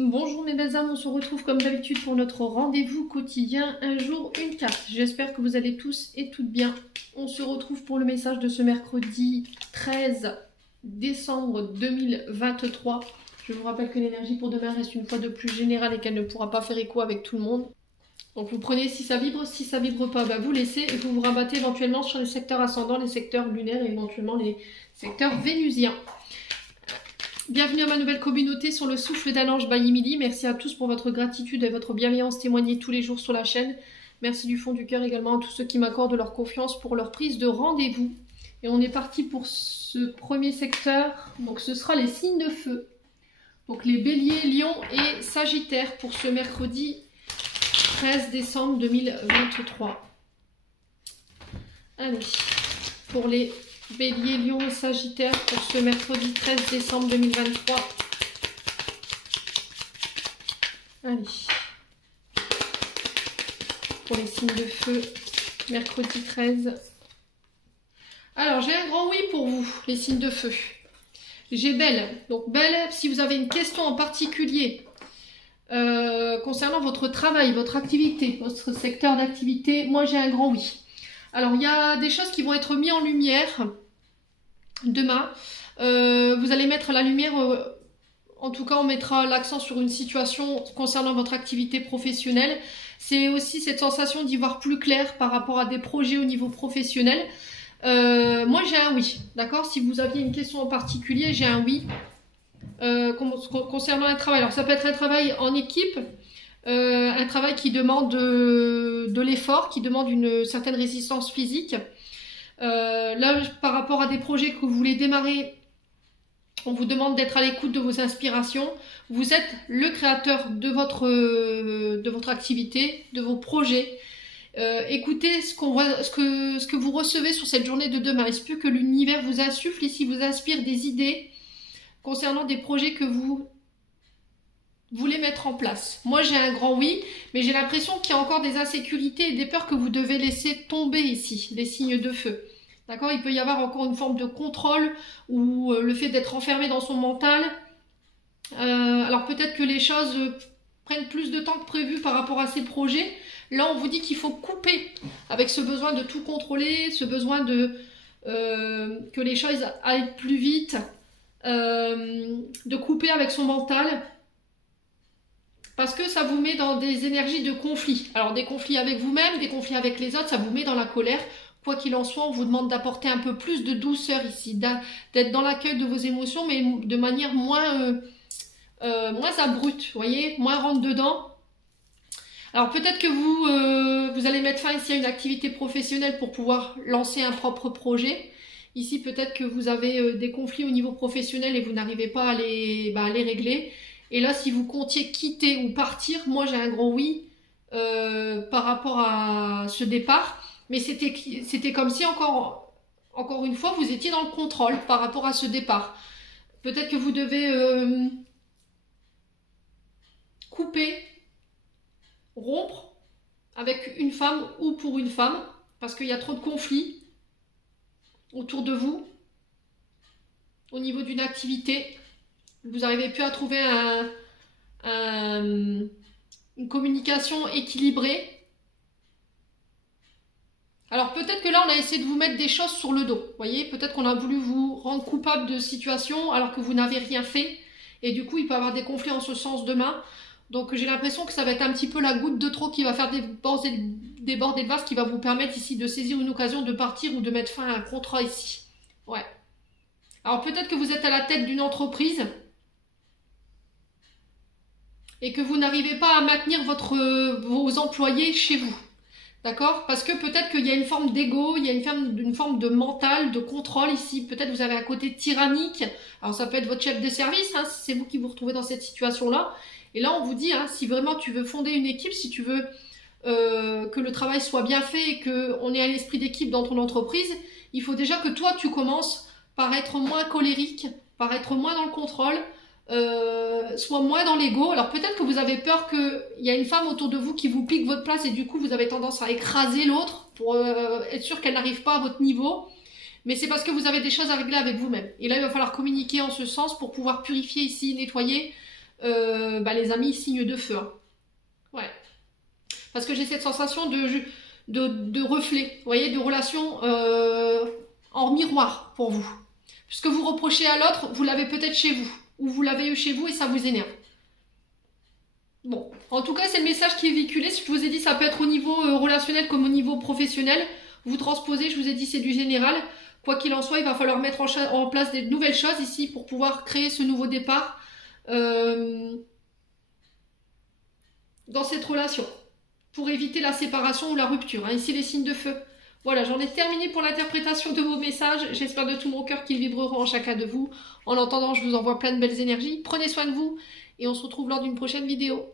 Bonjour mes belles âmes, on se retrouve comme d'habitude pour notre rendez-vous quotidien, un jour, une carte. J'espère que vous allez tous et toutes bien. On se retrouve pour le message de ce mercredi 13 décembre 2023. Je vous rappelle que l'énergie pour demain reste une fois de plus générale et qu'elle ne pourra pas faire écho avec tout le monde. Donc vous prenez si ça vibre pas, bah vous laissez et vous vous rabattez éventuellement sur les secteurs ascendants, les secteurs lunaires et éventuellement les secteurs vénusiens. Bienvenue à ma nouvelle communauté sur le souffle d'un ange by Emily. Merci à tous pour votre gratitude et votre bienveillance témoignée tous les jours sur la chaîne. Merci du fond du cœur également à tous ceux qui m'accordent leur confiance pour leur prise de rendez-vous. Et on est parti pour ce premier secteur. Donc ce sera les signes de feu. Donc les béliers, lions et sagittaires pour ce mercredi 13 décembre 2023. Allez, pour les Bélier, Lion et Sagittaire pour ce mercredi 13 décembre 2023. Allez. Pour les signes de feu, mercredi 13. Alors, j'ai un grand oui pour vous, les signes de feu. J'ai Belle. Donc, Belle, si vous avez une question en particulier concernant votre travail, votre activité, votre secteur d'activité, moi j'ai un grand oui. Alors, il y a des choses qui vont être mises en lumière demain. Vous allez mettre la lumière, en tout cas, on mettra l'accent sur une situation concernant votre activité professionnelle. C'est aussi cette sensation d'y voir plus clair par rapport à des projets au niveau professionnel. Moi, j'ai un oui, d'accord? Si vous aviez une question en particulier, j'ai un oui concernant un travail. Alors, ça peut être un travail en équipe. Un travail qui demande de l'effort, qui demande une certaine résistance physique. Là, par rapport à des projets que vous voulez démarrer, on vous demande d'être à l'écoute de vos inspirations. Vous êtes le créateur de votre activité, de vos projets. Écoutez ce que vous recevez sur cette journée de demain. Est-ce que l'univers vous insuffle ici, vous inspire des idées concernant des projets que vous voulez mettre en place? Moi j'ai un grand oui, mais j'ai l'impression qu'il y a encore des insécurités et des peurs que vous devez laisser tomber ici, les signes de feu. D'accord? Il peut y avoir encore une forme de contrôle ou le fait d'être enfermé dans son mental. Alors peut-être que les choses prennent plus de temps que prévu par rapport à ces projets. Là on vous dit qu'il faut couper avec ce besoin de tout contrôler, ce besoin de que les choses aillent plus vite, de couper avec son mental. Parce que ça vous met dans des énergies de conflit. Alors des conflits avec vous-même, des conflits avec les autres, ça vous met dans la colère. Quoi qu'il en soit, on vous demande d'apporter un peu plus de douceur ici, d'être dans l'accueil de vos émotions, mais de manière moins abrupte, vous voyez, moins rentre dedans. Alors peut-être que vous allez mettre fin ici à une activité professionnelle pour pouvoir lancer un propre projet. Ici, peut-être que vous avez des conflits au niveau professionnel et vous n'arrivez pas à les régler. Et là, si vous comptiez quitter ou partir, moi j'ai un grand oui par rapport à ce départ. Mais c'était comme si, encore une fois, vous étiez dans le contrôle par rapport à ce départ. Peut-être que vous devez couper, rompre avec une femme ou pour une femme, parce qu'il y a trop de conflits autour de vous, au niveau d'une activité. Vous n'arrivez plus à trouver une communication équilibrée. Alors peut-être que là on a essayé de vous mettre des choses sur le dos. Vous voyez, peut-être qu'on a voulu vous rendre coupable de situations alors que vous n'avez rien fait. Et du coup il peut y avoir des conflits en ce sens demain. Donc j'ai l'impression que ça va être un petit peu la goutte de trop qui va faire déborder le vase, qui va vous permettre ici de saisir une occasion de partir ou de mettre fin à un contrat ici. Ouais. Alors peut-être que vous êtes à la tête d'une entreprise et que vous n'arrivez pas à maintenir vos employés chez vous. D'accord? Parce que peut-être qu'il y a une forme d'ego, il y a une forme de mental, de contrôle ici. Peut-être vous avez un côté tyrannique. Alors ça peut être votre chef de service, hein, si c'est vous qui vous retrouvez dans cette situation-là. Et là on vous dit, hein, si vraiment tu veux fonder une équipe, si tu veux que le travail soit bien fait et qu'on ait un esprit d'équipe dans ton entreprise, il faut déjà que toi tu commences par être moins colérique, par être moins dans le contrôle, soit moins dans l'ego. Alors peut-être que vous avez peur qu'il y a une femme autour de vous qui vous pique votre place et du coup vous avez tendance à écraser l'autre pour être sûr qu'elle n'arrive pas à votre niveau. Mais c'est parce que vous avez des choses à régler avec vous-même. Et là il va falloir communiquer en ce sens pour pouvoir purifier ici, nettoyer les amis signe de feu. Hein. Ouais. Parce que j'ai cette sensation de reflet, vous voyez, de relation en miroir pour vous. Ce que vous reprochez à l'autre, vous l'avez peut-être chez vous, ou vous l'avez eu chez vous et ça vous énerve. Bon, en tout cas, c'est le message qui est véhiculé. Si je vous ai dit, ça peut être au niveau relationnel comme au niveau professionnel. Vous transposez, je vous ai dit, c'est du général. Quoi qu'il en soit, il va falloir mettre en place des nouvelles choses ici pour pouvoir créer ce nouveau départ dans cette relation. Pour éviter la séparation ou la rupture. Hein. Ici, les signes de feu. Voilà, j'en ai terminé pour l'interprétation de vos messages. J'espère de tout mon cœur qu'ils vibreront en chacun de vous. En attendant, je vous envoie plein de belles énergies. Prenez soin de vous et on se retrouve lors d'une prochaine vidéo.